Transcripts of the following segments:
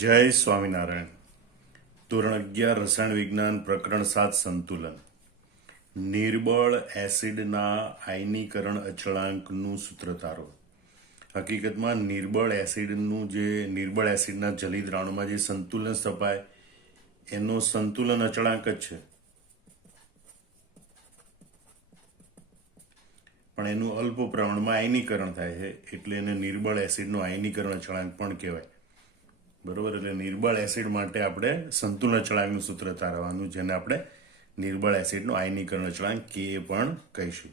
જય સ્વામિનારાયણ. ધોરણ 11 રસાયણ વિજ્ઞાન પ્રકરણ 7 સંતુલન. નિર્બળ એસિડના આયનીકરણ અચળાંકનું સૂત્ર તારો. હકીકતમાં નિર્બળ એસિડના જલી દ્રાવણમાં જે સંતુલન સ્થપાય એનો સંતુલન અચળાંક જ છે, પણ એનું અલ્પ પ્રમાણમાં આયનીકરણ થાય છે એટલે એને નિર્બળ એસિડનો આયનીકરણ અચળાંક પણ કહેવાય. બરોબર. એટલે નિર્બળ એસિડ માટે આપણે સંતુલન અચળાંકનું સૂત્ર તારવાનું, જેને આપણે નિર્બળ એસિડનો આયનીકરણ અચળાંક કે પણ કહીશું.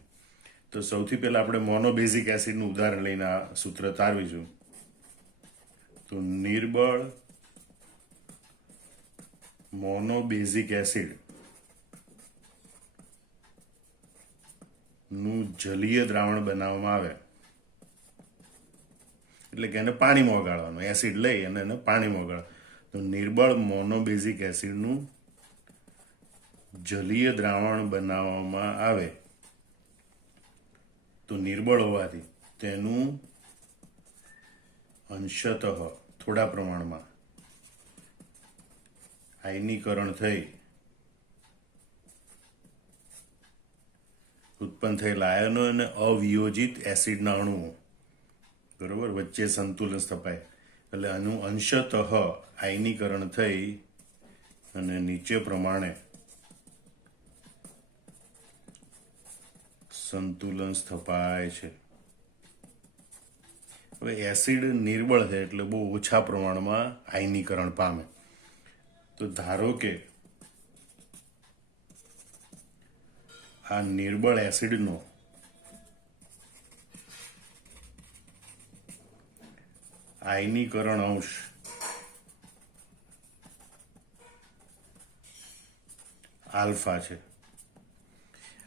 તો સૌથી પહેલા આપણે મોનોબેઝિક એસિડનું ઉદાહરણ લઈને આ સૂત્ર તારવીશું. તો નિર્બળ મોનોબેઝિક એસિડ નું જલીય દ્રાવણ બનાવવામાં આવે એટલે કે એને પાણીમાં ઓગાળવાનું. એસિડ લઈ અને એને પાણીમાં ઓગાળવાનું. તો નિર્બળ મોનોબેઝિક એસિડનું જલીય દ્રાવણ બનાવવામાં આવે તો નિર્બળ હોવાથી તેનું અંશતઃ થોડા પ્રમાણમાં આયનીકરણ થઈ ઉત્પન્ન થયેલા આયનો અને અવિયોજિત એસિડના અણુઓ, બરોબર, વચ્ચે સંતુલન સ્થપાય એટલે આનું અંશતઃ આયનીકરણ થઈ અને નીચે પ્રમાણે સંતુલન સ્થપાય છે. હવે એસિડ નિર્બળ છે એટલે બહુ ઓછા પ્રમાણમાં આયનીકરણ પામે. તો ધારો કે આ નિર્બળ એસિડનો આયનીકરણ અંશ આલ્ફા છે.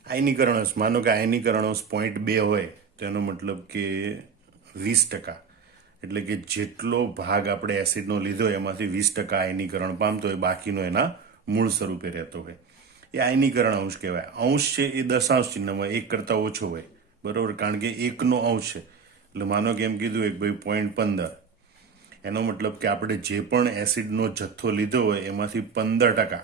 આયનીકરણ અંશ, માનો કે આયનીકરણ અંશ 0.2 હોય તો એનો મતલબ કે 20%, એટલે કે જેટલો ભાગ આપણે એસિડનો લીધો એમાંથી 20% આયનીકરણ પામતો હોય, બાકીનો એના મૂળ સ્વરૂપે રહેતો હોય. એ આયનીકરણ અંશ કહેવાય. અંશ છે એ દશાંશ ચિહ્નમાં 1 કરતાં ઓછો હોય, બરોબર, કારણ કે 1નો અંશ છે. એટલે માનો કે એમ કીધું એક ભાઈ 0.15, એનો મતલબ કે આપણે જે પણ એસિડનો જથ્થો લીધો હોય એમાંથી 15%,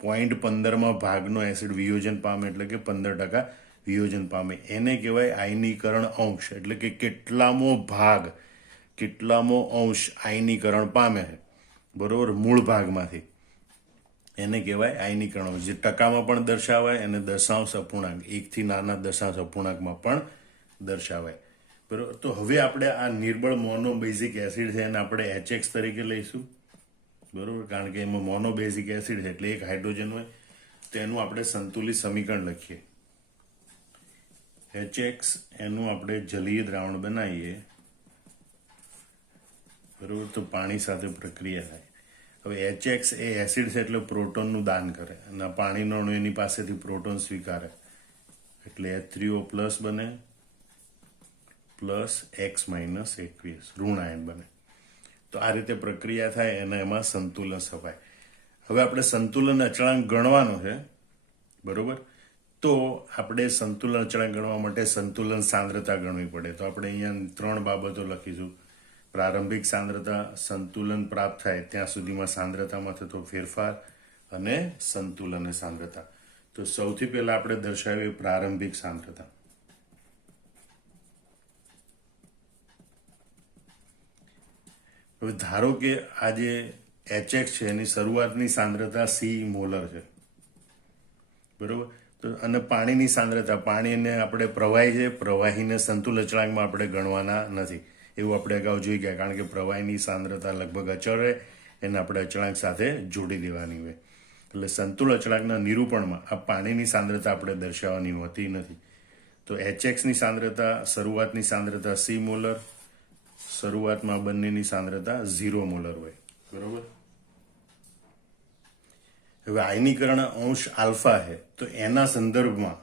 0.15માં ભાગનો એસિડ વિયોજન પામે એટલે કે 15% વિયોજન પામે. એને કહેવાય આયનીકરણ અંશ, એટલે કે કેટલામો અંશ આયનીકરણ પામે છે, બરોબર, મૂળ ભાગમાંથી. એને કહેવાય આયનીકરણ અંશ, જે ટકામાં પણ દર્શાવાય અને દશાંશ અપૂર્ણાંક, 1થી નાના દશાંશ અપૂર્ણાંકમાં પણ દર્શાવાય, બરોબર. તો હવે આપણે આ નિર્બળ મોનોબેઝિક એસિડ છે એને આપણે HX તરીકે લઈશું, બરોબર, કારણ કે એમાં મોનોબેઝિક એસિડ છે એટલે એક હાઇડ્રોજન હોય. તો એનું આપણે સંતુલિત સમીકરણ લખીએ. HX એનું આપણે જલીય દ્રાવણ બનાવીએ, બરોબર. તો પાણી સાથે પ્રક્રિયા થાય. હવે HX એ એસિડ છે એટલે પ્રોટોનનું દાન કરે અને પાણીનો અણુ એની પાસેથી પ્રોટોન સ્વીકારે એટલે H3O પ્લસ બને પ્લસ X માઇનસ એકવીસ ઋણ આયન બને. તો આ રીતે પ્રક્રિયા થાય અને એમાં સંતુલન સ્થપાય. હવે આપણે સંતુલન અચળાંક ગણવાનો છે, બરોબર. તો આપણે સંતુલન અચળાંક ગણવા માટે સંતુલન સાંદ્રતા ગણવી પડે. તો આપણે અહીંયા 3 બાબતો લખીશું. પ્રારંભિક સાંદ્રતા, સંતુલન પ્રાપ્ત થાય ત્યાં સુધીમાં સાંદ્રતામાં થતો ફેરફાર અને સંતુલન સાંદ્રતા. તો સૌથી પહેલા આપણે દર્શાવીએ પ્રારંભિક સાંદ્રતા. હવે ધારો કે આ જે HX છે એની શરૂઆતની સાંદ્રતા C મોલર છે, બરોબર. તો અને પાણીની સાંદ્રતા, પાણીને આપણે પ્રવાહી છે, પ્રવાહીને સંતુલન અચળાંકમાં આપણે ગણવાના નથી, એવું આપણે અગાઉ જોઈ ગયા, કારણ કે પ્રવાહીની સાંદ્રતા લગભગ અચળ રહે, એને આપણે અચળાંક સાથે જોડી દેવાની હોય. એટલે સંતુલન અચળાંકના નિરૂપણમાં આ પાણીની સાંદ્રતા આપણે દર્શાવવાની હોતી નથી. તો HXની સાંદ્રતા, શરૂઆતની સાંદ્રતા C મોલર, શરૂઆતમાં બંનેની સાંદ્રતા 0 મોલર હોય, બરોબર. હવે આયનીકરણ અંશ આલ્ફા છે તો એના સંદર્ભમાં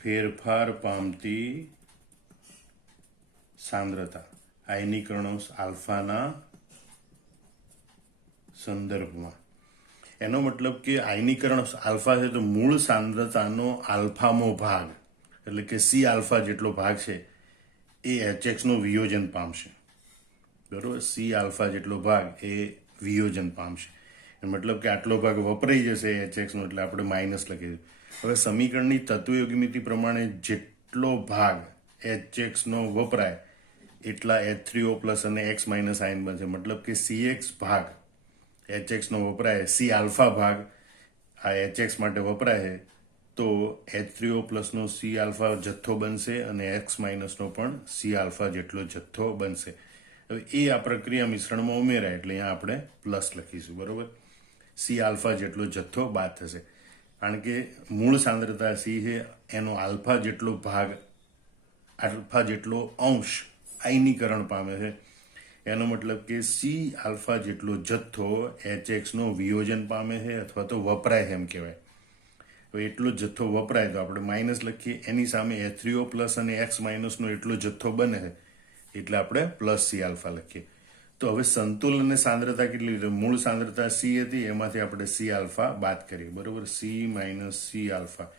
ફેરફાર પામતી સાંદ્રતા, આયનીકરણ અંશ આલ્ફાના સંદર્ભમાં. એનો મતલબ કે આયનીકરણ આલ્ફા છે તો મૂળ સાંદ્રતાનો આલ્ફામો ભાગ એટલે કે સી આલ્ફા જેટલો ભાગ છે એ HX નું વિયોજન પામશે, બરોબર, સી આલ્ફા જેટલો ભાગ એ વિયોજન પામશે, મતલબ કે આટલો ભાગ વપરાઈ જશે HX નો, એટલે આપણે માઇનસ લખીશું. હવે સમીકરણની તત્વયોગિમિતિ પ્રમાણે જેટલો ભાગ HX નો વપરાય એટલા H3O પ્લસ અને X માઇનસ આયન બનશે, મતલબ કે CX ભાગ HX નો વપરાય, સી આલ્ફા ભાગ આ HX માટે વપરાય છે, તો H3O પ્લસનો સી આલ્ફા જથ્થો બનશે અને X માઇનસનો પણ સી આલ્ફા જેટલો જથ્થો બનશે. હવે એ આ પ્રક્રિયા મિશ્રણમાં ઉમેરાય એટલે અહીંયા આપણે પ્લસ લખીશું. બરોબર, સી આલ્ફા જેટલો જથ્થો બાદ થશે, કારણ કે મૂળ સાંદ્રતા સી છે, એનો આલ્ફા જેટલો ભાગ, આલ્ફા જેટલો અંશ આયનીકરણ પામે છે. એનો મતલબ કે સી આલ્ફા જેટલો જથ્થો HX નો વિયોજન પામે છે અથવા તો વપરાય એમ કહેવાય. હવે એટલો જથ્થો વપરાય તો આપણે માઇનસ લખીએ, એની સામે H3O પ્લસ અને X માઇનસનો એટલો જથ્થો બને છે એટલે આપણે પ્લસ સી આલ્ફા લખીએ. તો હવે સંતુલન સાંદ્રતા કેટલી, તો મૂળ સાંદ્રતા સી હતી, એમાંથી આપણે સી આલ્ફા બાદ કરીએ. બરોબર, સી માઇનસ સી આલ્ફા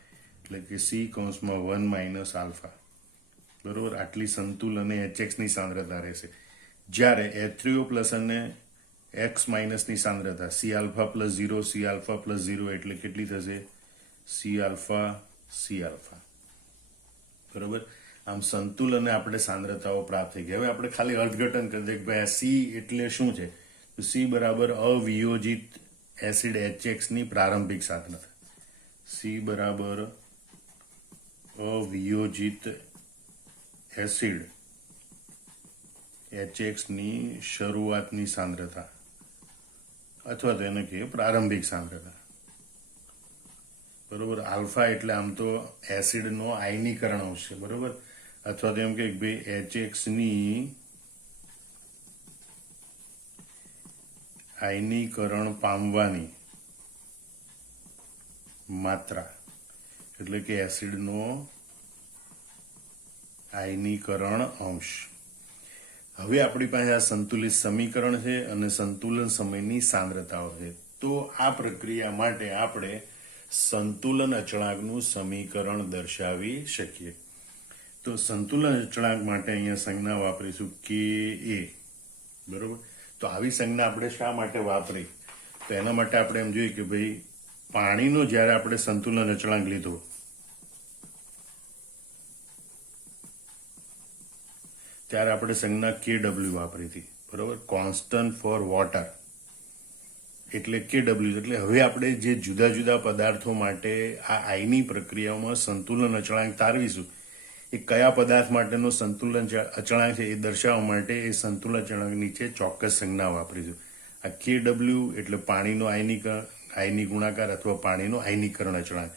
એટલે કે સી કૌંસમાં 1 માઇનસ આલ્ફા. બરોબર, આટલી સંતુલન HX ની સાંદ્રતા રહેશે. જ્યારે H3O પ્લસ અને X માઇનસની સાંદ્રતા C alpha plus 0, C alpha plus 0 એટલે કેટલી થશે, સી આલ્ફા સી આલ્ફા. બરોબર, આમ સંતુલન આપણે સાંદ્રતાઓ પ્રાપ્ત થઈ ગઈ. હવે આપણે ખાલી અર્થઘટન કરી દઈએ કે ભાઈ આ સી એટલે શું છે, તો સી બરાબર અવિયોજિત એસિડ HX ની પ્રારંભિક સાંદ્રતા. સી બરાબર અવિયોજિત એસિડ HX ની શરૂઆતની સાંદ્રતા અથવા તો એને કહીએ પ્રારંભિક સાંદ્રતા. બરોબર, આલ્ફા એટલે આમ તો એસિડનો આયનીકરણ અંશ છે. બરોબર, અથવા તો એમ કે ભાઈ HX ની આયનીકરણ પામવાની માત્રા, એટલે કે એસિડનો આયનીકરણ અંશ. હવે આપણી પાસે આ સંતુલિત સમીકરણ છે અને સંતુલન સમયની સાંદ્રતાઓ છે. તો આ પ્રક્રિયા માટે આપણે સંતુલન અચળાંકનું સમીકરણ દર્શાવી શકીએ. તો સંતુલન અચળાંક માટે અહીંયા સંજ્ઞા વાપરીશું કે એ. બરોબર, તો આવી સંજ્ઞા આપણે શા માટે વાપરી, તો એના માટે આપણે એમ જોઈએ કે ભાઈ પાણીનો જ્યારે આપણે સંતુલન અચળાંક લીધો ત્યારે આપણે સંજ્ઞા KW વાપરી હતી. બરોબર, કોન્સ્ટન્ટ ફોર વોટર એટલે KW. એટલે હવે આપણે જે જુદા જુદા પદાર્થો માટે આ આયની પ્રક્રિયાઓમાં સંતુલન અચળાંક તારવીશું, એ કયા પદાર્થ માટેનો સંતુલન અચળાંક છે એ દર્શાવવા માટે એ સંતુલન અચળાંક નીચે ચોક્કસ સંજ્ઞા વાપરીશું. આ KW એટલે પાણીનો આયની ગુણાકાર અથવા પાણીનો આયનીકરણ અચળાંક,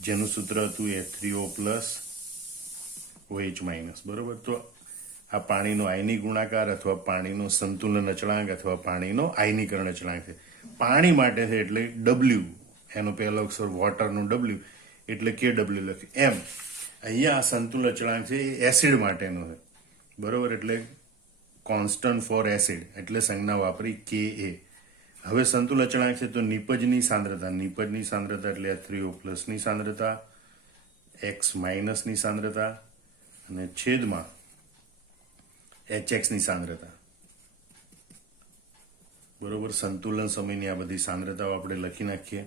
જેનું સૂત્ર હતું H3O પ્લસ OH માઇનસ. બરોબર, તો આ પાણીનો આયની ગુણાકાર અથવા પાણીનો સંતુલન અચળાંક અથવા પાણીનો આયનીકરણ અચળાંક છે. પાણી માટે છે એટલે W, એનો પહેલો અક્ષર વોટરનો W એટલે KW લખે. એમ અહીંયા આ સંતુલન અચળાંક છે એ એસિડ માટેનો છે. બરોબર, એટલે કોન્સ્ટન્ટ ફોર એસિડ એટલે સંજ્ઞા વાપરી KA. હવે સંતુલન અચળાંક છે તો નિપજની સાંદ્રતા એટલે H3O પ્લસની સાંદ્રતા, X માઇનસની સાંદ્રતા અને છેદમાં HX ની સાંદ્રતા. બરોબર, સંતુલન સમયની આ બધી સાંદ્રતાઓ આપણે લખી નાખીએ.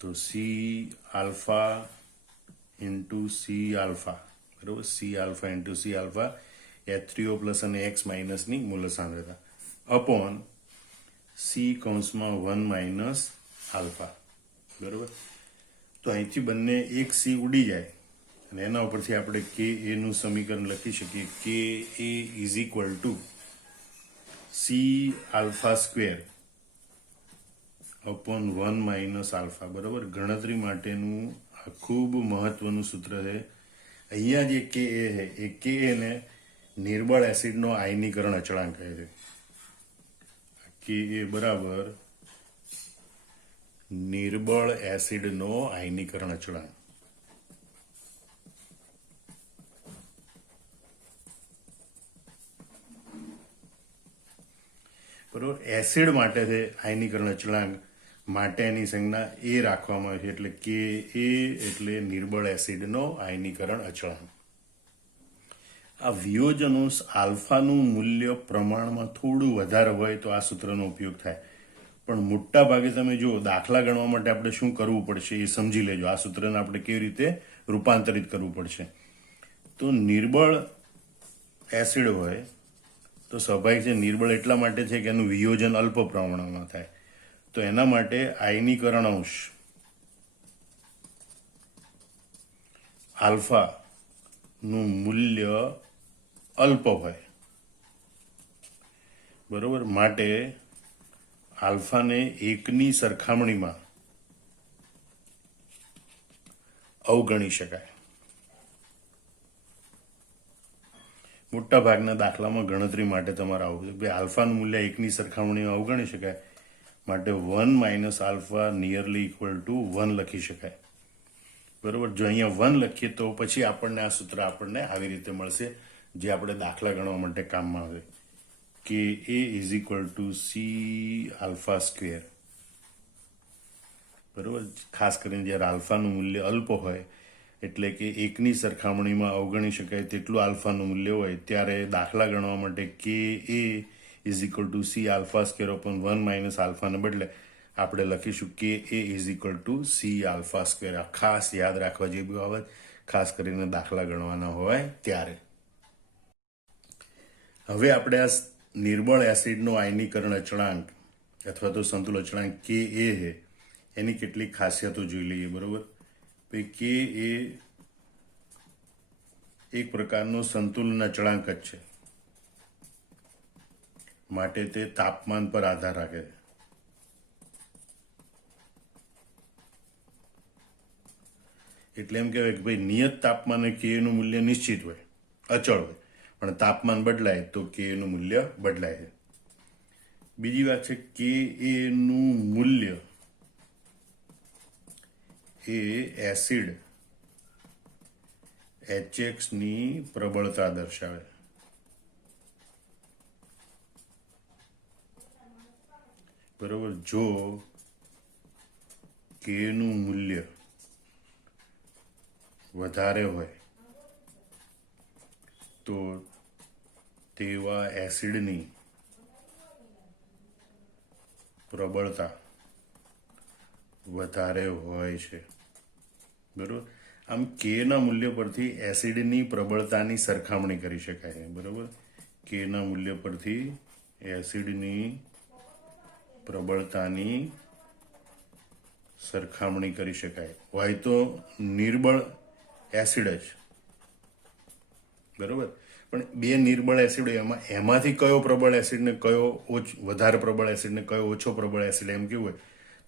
તો C alpha into C alpha, બરોબર, C alpha into C alpha H3O plus અને X માઇનસની મૂળ સાંદ્રતા અપોન સી કૌંસમાં 1 માઇનસ આલ્ફા. બરોબર, તો અહીંથી બંને એક સી ઉડી જાય અને એના ઉપરથી આપણે કે એનું સમીકરણ લખી શકીએ. K a is equal to C alpha square upon 1 minus alpha. બરોબર, ગણતરી માટેનું આ ખૂબ મહત્વનું સૂત્ર છે. અહીંયા જે કે એ છે એ કે એને નિર્બળ એસિડનો આયનીકરણ અચળાંક કહે છે. કે એ બરાબર નિર્બળ એસિડનો આયનીકરણ અચળાંક. બરોબર, એસિડ માટે છે આયનીકરણ અચળાંક માટેની સંજ્ઞા એ રાખવામાં આવે છે, એટલે કે એ એટલે નિર્બળ એસિડનો આયનીકરણ અચળાંક. આ વિયોજનોશ આલ્ફાનું મૂલ્ય પ્રમાણમાં થોડું વધારે હોય તો આ સૂત્રનો ઉપયોગ થાય. પણ મોટા ભાગે તમે જુઓ, દાખલા ગણવા માટે આપણે શું કરવું પડશે એ સમજી લેજો. આ સૂત્રને આપણે કેવી રીતે રૂપાંતરિત કરવું પડશે. તો નિર્બળ એસિડ હોય તો સ્વાભાવિક છે, નિર્બળ એટલા માટે છે કે એનું વિયોજન અલ્પ પ્રમાણમાં થાય. તો એના માટે આયનીકરણ અંશ આલ્ફાનું મૂલ્ય અલ્પ હોય, બરોબર. માટે આલ્ફાને એકની સરખામણીમાં અવગણી શકાય. મોટા ભાગના દાખલામાં ગણતરી માટે તમારે આવું છે, આલ્ફાનું મૂલ્ય એકની સરખામણીમાં અવગણી શકાય માટે 1 - આલ્ફા નિયરલી ઇક્વલ ટુ 1 લખી શકાય, બરોબર. જો અહીંયા 1 લખીએ તો પછી આપણને આ સૂત્ર આપણને આવી રીતે મળશે, જે આપણે દાખલા ગણવા માટે કામમાં આવે, K a is equal to C alpha square, બરોબર. ખાસ કરીને જ્યારે આલ્ફાનું મૂલ્ય અલ્પ હોય, એટલે કે એકની સરખામણીમાં અવગણી શકાય તેટલું આલ્ફાનું મૂલ્ય હોય, ત્યારે દાખલા ગણવા માટે K a is equal to C alpha square upon 1 - આલ્ફાને બદલે આપણે લખીશું K a is equal to C alpha square. આ ખાસ યાદ રાખવા જેવી બાબત, ખાસ કરીને દાખલા ગણવાના હોય ત્યારે. હવે આપણે આ નિર્બળ એસિડનો આયનીકરણ અચળાંક અથવા તો સંતુલ અચળાંક કે એ છે એની કેટલીક ખાસિયતો જોઈ લઈએ, બરોબર. કે એ એક પ્રકારનો સંતુલન અચળાંક જ છે, માટે તે તાપમાન પર આધાર રાખે છે. એટલે એમ કહેવાય કે ભાઈ નિયત તાપમાને કે નું મૂલ્ય નિશ્ચિત હોય, અચળ હોય, પણ તાપમાન બદલાય તો કે નું મૂલ્ય બદલાય છે. બીજી વાત છે કે નું મૂલ્ય એ એસિડ HX ની પ્રબળતા દર્શાવે, બરોબર. જો કે નું મૂલ્ય વધારે હોય તો તેવા એસિડની પ્રબળતા વધારે હોય છે, બરોબર. આમ કે ના મૂલ્ય પરથી એસિડની પ્રબળતાની સરખામણી કરી શકાય છે, બરોબર. કે ના મૂલ્ય પરથી એસિડની પ્રબળતાની સરખામણી કરી શકાય હોય તો નિર્બળ એસિડ જ, બરોબર. પણ બે નિર્બળ એસિડ એમાંથી કયો પ્રબળ એસિડ ને કયો વધારે પ્રબળ એસિડ ને કયો ઓછો પ્રબળ એસિડ, એમ કેવું હોય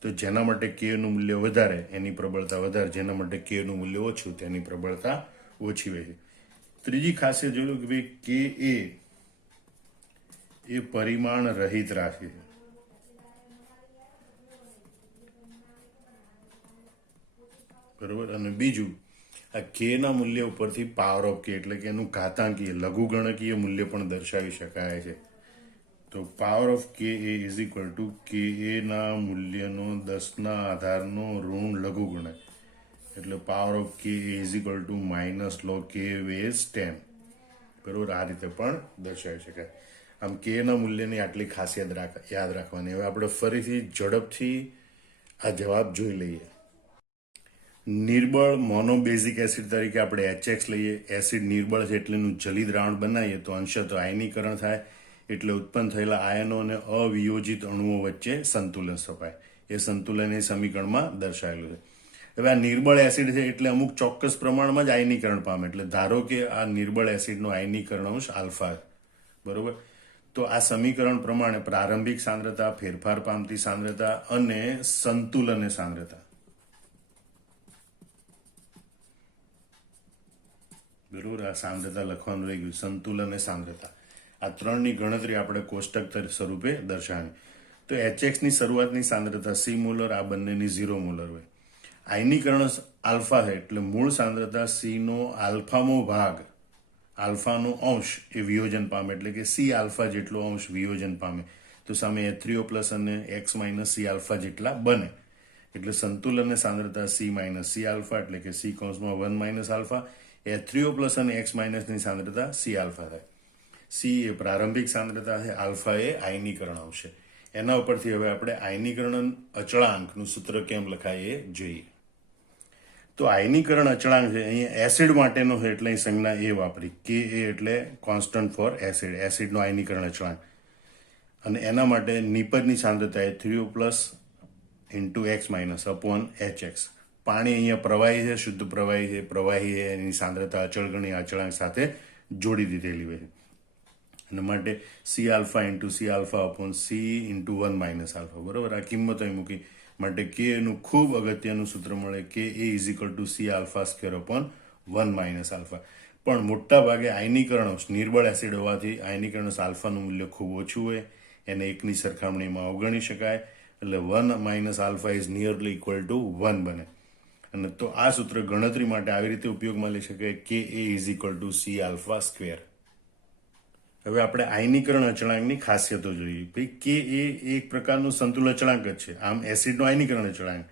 તો જેના માટે કે નું મૂલ્ય વધારે એની પ્રબળતા વધારે, જેના માટે કે નું મૂલ્ય ઓછું તેની પ્રબળતા ઓછી હોય છે. ત્રીજી ખાસિયત જોયું કે ભાઈ કે એ પરિમાણ રહિત રાશિ છે, બરોબર. અને બીજું, આ કે ના મૂલ્ય ઉપરથી પાવર ઓફ કે એટલે કે એનું ઘાતાંકીય લઘુગણકીય મૂલ્ય પણ દર્શાવી શકાય છે. તો પાવર ઓફ કે એ ઇઝ ઇક્વલ ટુ કે ના મૂલ્યનો 10 ના આધારનો ઋણ લઘુગણક, એટલે પાવર ઓફ કે is equal two -log k base 10, બરોબર. આ રીતે પણ દર્શાવી શકાય. આમ કે ના મૂલ્યની આટલી ખાસિયત યાદ રાખવાની. હવે આપણે ફરીથી ઝડપથી આ જવાબ જોઈ લઈએ. નિર્બળ મોનોબેઝિક એસિડ તરીકે આપણે HX લઈએ. એસિડ નિર્બળ છે એટલે એનું જલી દ્રાવણ બનાવીએ તો અંશતઃ આયનીકરણ થાય, એટલે ઉત્પન્ન થયેલા આયનો અને અવિયોજિત અણુઓ વચ્ચે સંતુલન સ્થપાય. એ સંતુલન એ સમીકરણમાં દર્શાવેલું છે. હવે આ નિર્બળ એસિડ છે એટલે અમુક ચોક્કસ પ્રમાણમાં જ આયનીકરણ પામે. એટલે ધારો કે આ નિર્બળ એસિડનો આયનીકરણ અંશ આલ્ફા, બરોબર. તો આ સમીકરણ પ્રમાણે પ્રારંભિક સાંદ્રતા, ફેરફાર પામતી સાંદ્રતા અને સંતુલન સાંદ્રતા, બરોબર. આ સાંદ્રતા લખવાનું રહી ગયું, સંતુલન સાંદ્રતા. આ ત્રણની ગણતરી આપણે કોષ્ટક સ્વરૂપે દર્શાવવાની. તો HX ની શરૂઆતની સાંદ્રતા C મોલર, આ બંનેની 0 મોલર હોય. આયનીકરણ આલ્ફા છે એટલે મૂળ સાંદ્રતા C નો આલ્ફામો ભાગ, આલ્ફાનો અંશ એ વિયોજન પામે, એટલે કે C આલ્ફા જેટલો અંશ વિયોજન પામે. તો સામે H3O+ અને X - C આલ્ફા જેટલા બને. એટલે સંતુલન સાંદ્રતા સી માઇનસ સી આલ્ફા એટલે કે સી કૌંસમાં 1 માઇનસ આલ્ફા, H3O પ્લસ અને એક્સ માઇનસની સાંદ્રતા સી આલ્ફા થાય. સી એ પ્રારંભિક સાંદ્રતા છે, આલ્ફા એ આયનીકરણ આવશે. એના ઉપરથી હવે આપણે આયનીકરણ અચળાંકનું સૂત્ર કેમ લખાય એ જોઈએ. તો આયનીકરણ અચળાંક છે અહીંયા એસિડ માટેનો છે એટલે અહીં સંજ્ઞા એ વાપરી, કે એ એટલે કોન્સ્ટન્ટ ફોર એસિડ, એસિડનો આયનીકરણ અચળાંક. અને એના માટે નિપજની સાંદ્રતા એ 3O plus into x minus upon HX. પાણી અહીંયા પ્રવાહી છે, શુદ્ધ પ્રવાહી છે, પ્રવાહી છે એની સાંદ્રતા અચળગણી અચળાંક સાથે જોડી દીધેલી હોય. અને માટે C alpha into C alpha upon C into 1 minus alpha, બરાબર. આ કિંમત અહીં મૂકી માટે કે એનું ખૂબ અગત્યનું સૂત્ર મળે, K a is equal to C alpha square upon 1 minus alpha. પણ મોટા ભાગે આયનીકરણો નિર્બળ એસિડ હોવાથી આયનીકરણ આલ્ફાનું મૂલ્ય ખૂબ ઓછું હોય, એને એકની સરખામણીમાં અવગણી શકાય. એટલે 1 minus alpha is nearly equal to 1 બને. અને તો આ સૂત્ર ગણતરી માટે આવી રીતે ઉપયોગમાં લઈ શકાય, K a is equal to C alpha square. હવે આપણે આયનીકરણ અચળાંકની ખાસિયતો જોઈએ. ભાઈ કે એ એક પ્રકારનું સંતુલ અચળાંક જ છે. આમ એસિડનો આયનીકરણ અચળાંક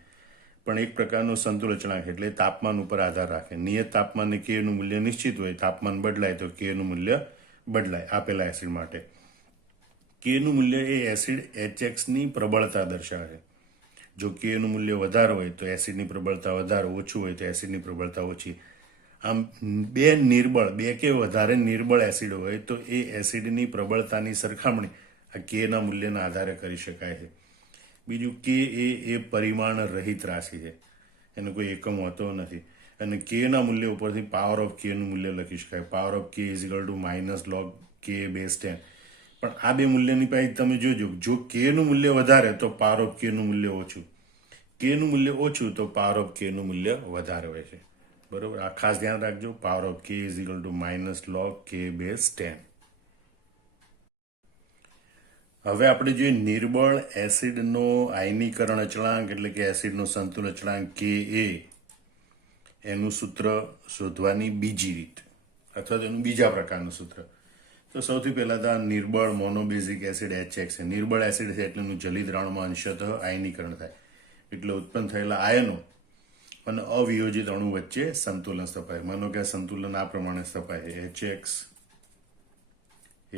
પણ એક પ્રકારનો સંતુલ અચળાંક, એટલે તાપમાન ઉપર આધાર રાખે. નિયત તાપમાને કે નું મૂલ્ય નિશ્ચિત હોય, તાપમાન બદલાય તો કે નું મૂલ્ય બદલાય આપેલા એસિડ માટે. કે નું મૂલ્ય એ એસિડ HX ની પ્રબળતા દર્શાવે છે. જો કે નું મૂલ્ય વધારે હોય તો એસિડની પ્રબળતા વધારે, ઓછું હોય તો એસિડની પ્રબળતા ઓછી. આમ બે કે વધારે નિર્બળ એસિડ હોય તો એ એસિડની પ્રબળતાની સરખામણી આ કેના મૂલ્યના આધારે કરી શકાય છે. બીજું કે એ પરિમાણ રહિત રાશિ છે, એનો કોઈ એકમ હોતો નથી. અને કેના મૂલ્ય ઉપરથી પાવર ઓફ કેનું મૂલ્ય લખી શકાય. પાવર ઓફ કે is equal two minus log કે બેઝ 10. પણ આ બે મૂલ્યની પાસે તમે જોજો, જો કેનું મૂલ્ય વધારે તો પાવર ઓફ કેનું મૂલ્ય ઓછું, કેનું મૂલ્ય ઓછું તો પાવર ઓફ કેનું મૂલ્ય વધારે હોય છે, બરોબર. આ ખાસ ધ્યાન રાખજો. પાવર ઓફ કે is equal two minus log કે બેઝ 10. હવે આપણે જોઈએ નિર્બળ એસિડનો આયનીકરણ અચળાંક એટલે કે એસિડનો સંતુલ અચળાંક કે એનું સૂત્ર શોધવાની બીજી રીત અથવા તેનું બીજા પ્રકારનું સૂત્ર. તો સૌથી પહેલા તો નિર્બળ મોનોબેઝિક એસિડ HX છે. નિર્બળ એસિડ છે એટલે એનું જલિત દ્રાવણમાં અંશતઃ આયનીકરણ થાય, એટલે ઉત્પન્ન થયેલા આયનો અને અવિયોજિત અણુ વચ્ચે સંતુલન સ્થપાય. માનો કે આ સંતુલન આ પ્રમાણે સ્થપાય છે: HX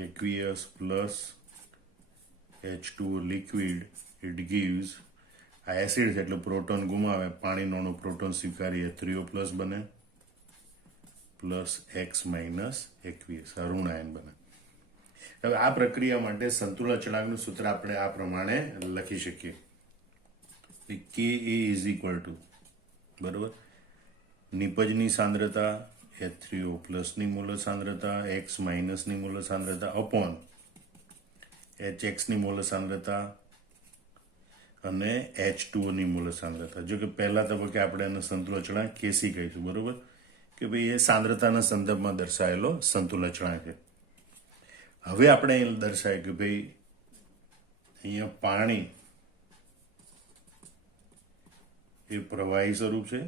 aqueous plus H2O liquid, it gives, આ એસિડ છે એટલે પ્રોટોન ગુમાવે, પાણીનો અણુ પ્રોટોન સ્વીકારીએ 3O પ્લસ બને પ્લસ X માઇનસ aqueous, ઋણ આયન બને. હવે આ પ્રક્રિયા માટે સંતુલન અચળાંકનું સૂત્ર આપણે આ પ્રમાણે લખી શકીએ, K a is equal two, બરોબર, નિપજની સાંદ્રતા H3O પ્લસની મોલર સાંદ્રતા, X માઇનસની મોલર સાંદ્રતા અપોન HX ની મોલર સાંદ્રતા અને H2O ની મોલર સાંદ્રતા. જો કે પહેલા તબક્કે આપણે એને સંતુલ અચળાંક કેસી કહીશું, બરોબર, કે ભાઈ એ સાંદ્રતાના સંદર્ભમાં દર્શાવેલો સંતુલ અચળાંક છે. હવે આપણે અહીં દર્શાય કે ભાઈ અહીંયા પાણી એ પ્રવાહી સ્વરૂપ છે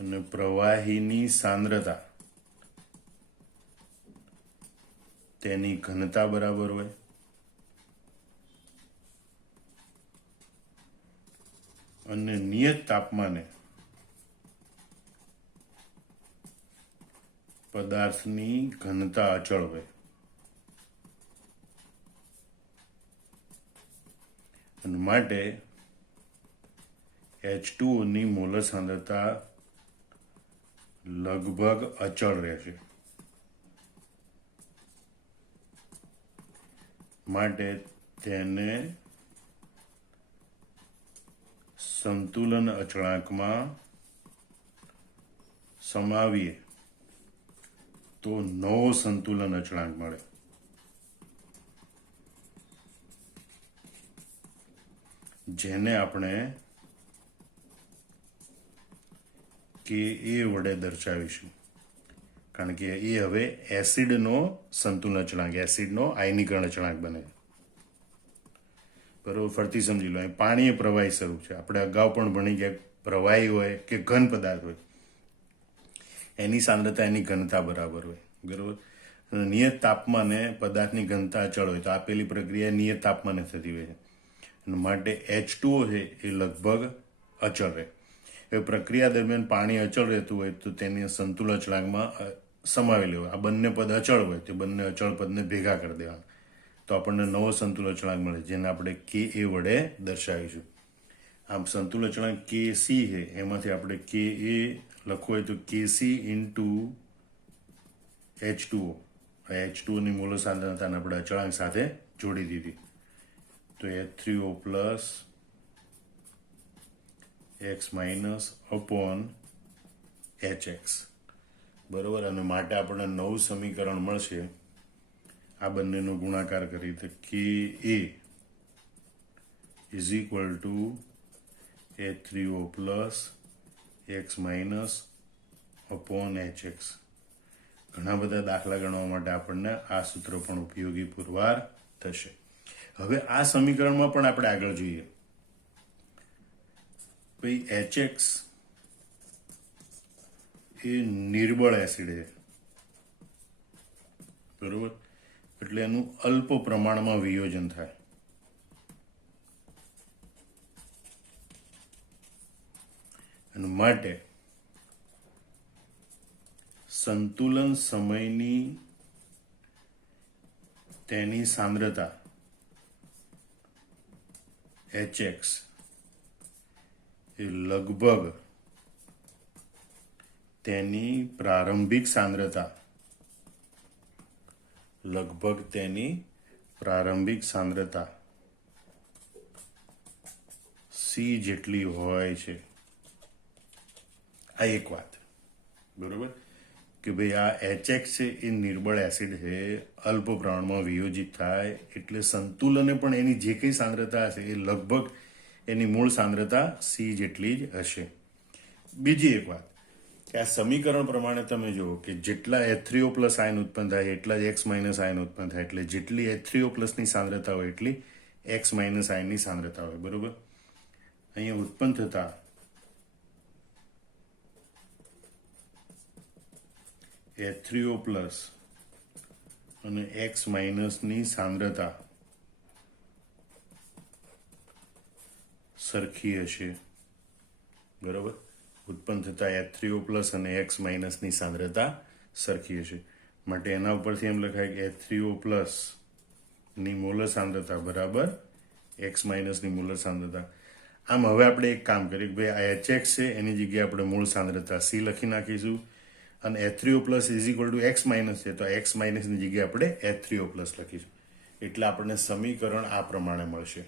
અને પ્રવાહીની સાંદ્રતા તેની ઘનતા બરાબર હોય અને નિયત તાપમાને પદાર્થની ઘનતા અચળ હોય. અને માટે H2O ની મોલર સાંદ્રતા લગભગ અચળ રહેશે. માટે તેને સંતુલન અચળાંકમાં સમાવીએ તો નવો સંતુલન અચળાંક મળે. જેને આપણે કે એ વડે દર્શાવીશું, કારણ કે એ હવે એસિડનો સંતુલન અચળાંક, એસિડનો આયનીકરણ અચળાંક બને. બરોબર, ફરતી સમજી લો. પાણી એ પ્રવાહી સ્વરૂપ છે. આપણે અગાઉ પણ ભણી ગયા, પ્રવાહી હોય કે ઘન પદાર્થ હોય એની સાંદ્રતા એની ઘનતા બરાબર હોય, બરોબર. નિયત તાપમાને પદાર્થની ઘનતા અચળ હોય તો આપેલી પ્રક્રિયા નિયત તાપમાને થતી હોય છે, અને માટે H2O છે એ લગભગ અચળ રહે. એ પ્રક્રિયા દરમિયાન પાણી અચળ રહેતું હોય તો તેને સંતુલ અચળાંકમાં સમાવેલી હોય. આ બંને પદ અચળ હોય તે બંને અચળ પદને ભેગા કરી દેવાના તો આપણને નવો સંતુલ અચળાંક મળે, જેને આપણે Ka વડે દર્શાવીશું. આમ સંતુલ અચળાંક Kc છે એમાંથી આપણે Ka લખવું હોય તો Kc ઇન્ટુ H2O. H2O ની મૂળ સાંદ્રતાને આપણે અચળાંક સાથે જોડી દીધી તો H3O plus x minus upon HX, બરોબર. અને માટે આપણને નવું સમીકરણ મળશે. આ બંનેનો ગુણાકાર કરી તો Ka is equal to H3O plus x minus upon HX. ઘણા બધા દાખલા ગણવા માટે આપણને આ સૂત્ર પણ ઉપયોગી પુરવાર થશે. હવે આ સમીકરણમાં પણ આપણે આગળ જોઈએ. ભાઈ HX એ નિર્બળ એસિડ છે, બરોબર. એટલે એનું અલ્પ પ્રમાણમાં વિયોજન થાય. અને માટે સંતુલન સમયની તેની સાંદ્રતા HX એ લગભગ તેની પ્રારંભિક સાંદ્રતા C જેટલી હોય છે. આ એક વાત, બરોબર, કે ભાઈ આ HX છે એ નિર્બળ એસિડ છે, અલ્પ પ્રમાણમાં વિયોજિત થાય એટલે સંતુલને પણ એની જે કંઈ સાંદ્રતા હશે એ લગભગ એની મૂળ સાંદ્રતા C જેટલી જ હશે. બીજી એક વાત કે આ સમીકરણ પ્રમાણે તમે જુઓ કે જેટલા H3O પ્લસ આયન ઉત્પન્ન થાય એટલા જ X માઇનસ આયન ઉત્પન્ન થાય, એટલે જેટલી H3O પ્લસની સાંદ્રતા હોય એટલી X માઇનસ આયનની સાંદ્રતા હોય, બરોબર. અહીંયા ઉત્પન્ન થતા H3O પ્લસ અને X માઇનસની સાંદ્રતા સરખી હશે, બરોબર. ઉત્પન્ન થતા H3O પ્લસ અને X માઇનસની સાંદ્રતા સરખી હશે. માટે એના ઉપરથી એમ લખાય કે H3O પ્લસ ની મોલર સાંદ્રતા બરાબર X માઇનસની મોલર સાંદ્રતા. આમ હવે આપણે એક કામ કરીએ કે ભાઈ આ HX છે એની જગ્યાએ આપણે મૂળ સાંદ્રતા C લખી નાખીશું, અને H3O plus is equal two X minus છે તો X માઇનસની જગ્યાએ આપણે H3O પ્લસ લખીશું. એટલે આપણને સમીકરણ આ પ્રમાણે મળશે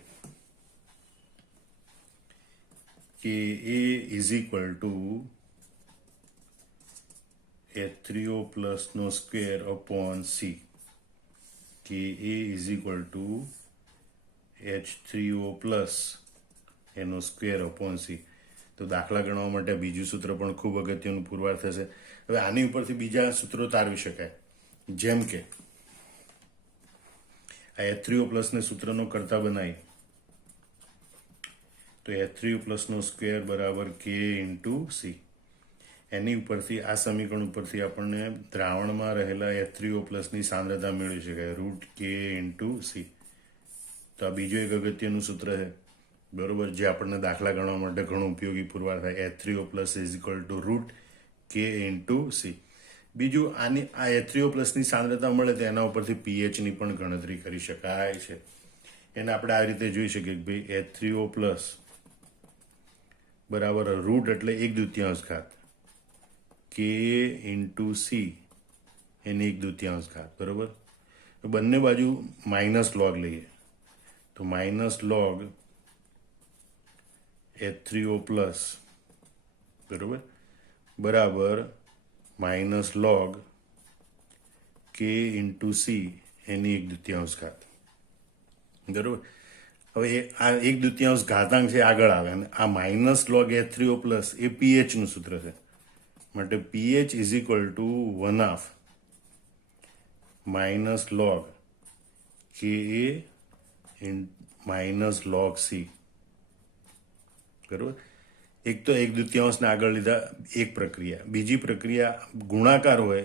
કે A is equal to H3O plus નો સ્ક્વેર અપોન C, કે A is equal to H3O plus એનો સ્ક્વેર અપોન C. તો દાખલા ગણવા માટે બીજું સૂત્ર પણ ખૂબ અગત્યનું પુરવાર થશે. હવે આની ઉપરથી બીજા સૂત્રો તારવી શકાય, જેમ કે આ H3O પ્લસને સૂત્રનો કરતા બનાવી તો H3O પ્લસનો સ્ક્વેર બરાબર K ઇન્ટુ C. એની ઉપરથી આ સમીકરણ ઉપરથી આપણને દ્રાવણમાં રહેલા H3O પ્લસની સાંદ્રતા મેળવી શકાય, રૂટ K ઇન્ટુ C. તો આ બીજું એક અગત્યનું સૂત્ર છે, બરોબર, જે આપણને દાખલા ગણવા માટે ઘણું ઉપયોગી પુરવાર થાય. H3O plus is equal to root K into C. બીજું આ H3O પ્લસની સાંદ્રતા મળે તો એના ઉપરથી pHની પણ ગણતરી કરી શકાય છે. એને આપણે આ રીતે જોઈ શકીએ કે ભાઈ H3O પ્લસ બરાબર રૂટ એટલે 1/2 ઘાત K ઇન્ટુ C એની 1/2 ઘાત, બરોબર. બંને બાજુ માઇનસ લોગ લઈએ તો માઇનસ લોગ H3O પ્લસ બરોબર બરાબર minus log K into C એની 1/2 ઘાત, બરોબર. હવે આ 1/2 ઘાતાંક છે આગળ આવે અને આ માઇનસ લોગ H3O પ્લસ એ pH નું સૂત્ર છે. માટે pH is equal two 1/2 minus log Ka minus log C, બરોબર. એક તો 1/2 ને આગળ લીધા એક પ્રક્રિયા, બીજી પ્રક્રિયા ગુણાકાર હોય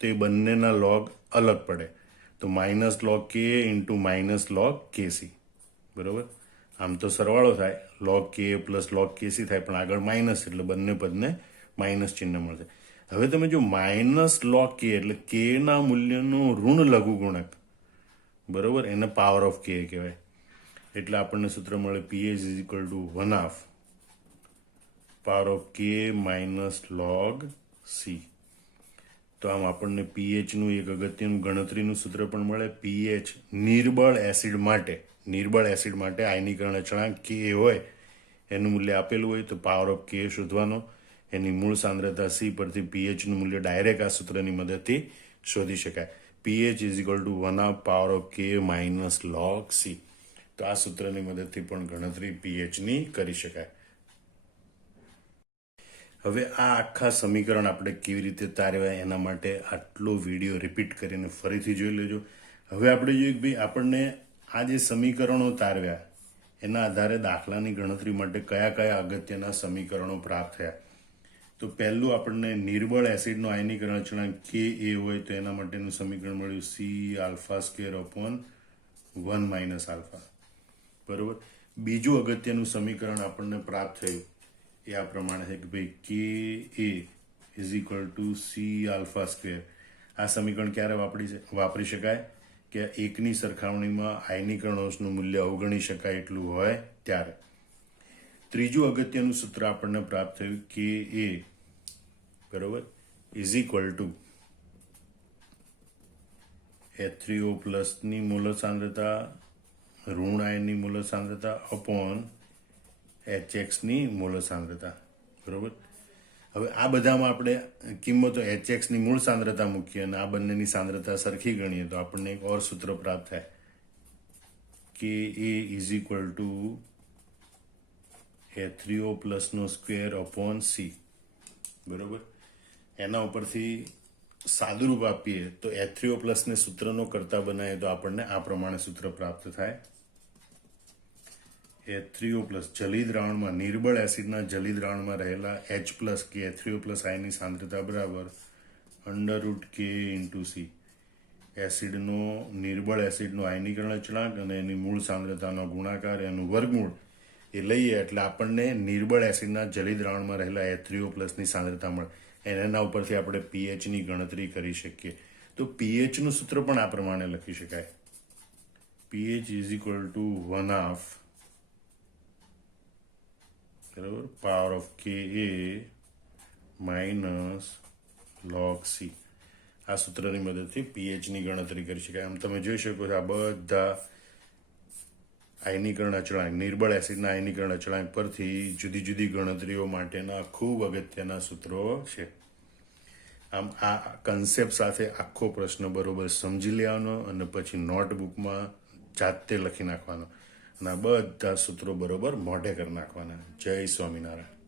તો એ બંનેના લોગ અલગ પડે. તો minus log K into minus log K c. બરાબર, આમ તો સરવાળો થાય, લોગ કે પ્લસ લોગ કેસી થાય, પણ આગળ માઇનસ એટલે બંને પદને માઇનસ ચિહ્ન મળશે. હવે તમે જો માઇનસ લોગ કે એટલે કે ના મૂલ્યનું ઋણ લઘુગુણક, બરોબર, એને પાવર ઓફ કે કહેવાય. એટલે આપણને સૂત્ર મળે pH is equal two 1/2 power of કે માઇનસ લોગ સી. તો આમ આપણને પીએચનું એક અગત્યનું ગણતરીનું સૂત્ર પણ મળે. પીએચ નિર્બળ એસિડ માટે આયનીકરણ અચળાંક કે હોય એનું મૂલ્ય આપેલું હોય તો પાવર ઓફ કે શોધવાનો, એની મૂળ સાંદ્રતા સી પરથી પીએચનું મૂલ્ય ડાયરેક્ટ આ સૂત્રની મદદથી શોધી શકાય. PH is equal two 1/2 power of કે માઇનસ લોગ સી. તો આ સૂત્રની મદદથી પણ ગણતરી પીએચની કરી શકાય. હવે આ આખા સમીકરણ આપણે કેવી રીતે તારવ્યા એના માટે આટલો વિડીયો રિપીટ કરીને ફરીથી જોઈ લેજો. હવે આપણે જોઈએ કે ભાઈ આપણને આ જે સમીકરણો તારવ્યા એના આધારે દાખલાની ગણતરી માટે કયા કયા અગત્યના સમીકરણો પ્રાપ્ત થયા. તો પહેલું આપણને નિર્બળ એસિડનો આયનીકરણ અચળાંક કે એ હોય તો એના માટેનું સમીકરણ મળ્યું C alpha square upon 1 minus alpha. બરોબર, બીજું અગત્યનું સમીકરણ આપણને પ્રાપ્ત થયું એ આ પ્રમાણે છે કે ભાઈ K a is equal to C alpha square. આ સમીકરણ ક્યારે વાપરી શકાય કે એકની સરખામણીમાં આયનીકરણ અંશનું મૂલ્ય અવગણી શકાય એટલું હોય ત્યારે. ત્રીજું અગત્યનું સૂત્ર આપણને પ્રાપ્ત થયું કે એ બરોબર ઇઝ ઇક્વલ ટુ H3O પ્લસની મોલર સાંદ્રતા ઋણ આયનની મોલર સાંદ્રતા અપોન HXની મોલર સાંદ્રતા. બરોબર, હવે આ બધામાં આપણે કિંમતો HXની મૂળ સાંદ્રતા મૂકીએ અને આ બંનેની સાંદ્રતા સરખી ગણીએ તો આપણને એક ઓર સૂત્ર પ્રાપ્ત થાય K a is equal to H3O પ્લસનો સ્ક્વેર અપોન સી. બરોબર, એના ઉપરથી સાદુરૂપ આપીએ તો H3O પ્લસને સૂત્રનો કરતા બનાવીએ તો આપણને આ પ્રમાણે સૂત્ર પ્રાપ્ત થાય. H3O પ્લસ જલી દ્રાવણમાં નિર્બળ એસિડના જલી દ્રાવણમાં રહેલા H પ્લસ કે H3O પ્લસ આયનની સાંદ્રતા બરાબર અંડરરૂટ કે ઇન્ટુ સી. એસિડનો નિર્બળ એસિડનો આયનીકરણ અચળાંક અને એની મૂળ સાંદ્રતાનો ગુણાકાર એનું વર્ગમૂળ એ લઈએ એટલે આપણને નિર્બળ એસિડના જલી દ્રાવણમાં રહેલા H3O પ્લસની સાંદ્રતા મળે. એના ઉપરથી આપણે પીએચની ગણતરી કરી શકીએ. તો પીએચનું સૂત્ર પણ આ પ્રમાણે લખી શકાય. પીએચ ઇઝ ઇક્વલ ટુ 1/2 બરાબર પાવર ઓફ કે એ માઇનસ લોગ સી. આ સૂત્રની મદદથી પીએચની ગણતરી કરી શકાય. આમ તમે જોઈ શકો છો આ બધા આયનીકરણ અચળાંક નિર્બળ એસિડના આયનીકરણ અચળાંક પરથી જુદી જુદી ગણતરીઓ માટેના ખૂબ અગત્યના સૂત્રો છે. આમ આ કન્સેપ્ટ સાથે આખો પ્રશ્ન બરોબર સમજી લેવાનો અને પછી નોટબુકમાં જાતે લખી નાખવાનો અને આ બધા સૂત્રો બરોબર મોઢે કરી નાખવાના. જય સ્વામિનારાયણ.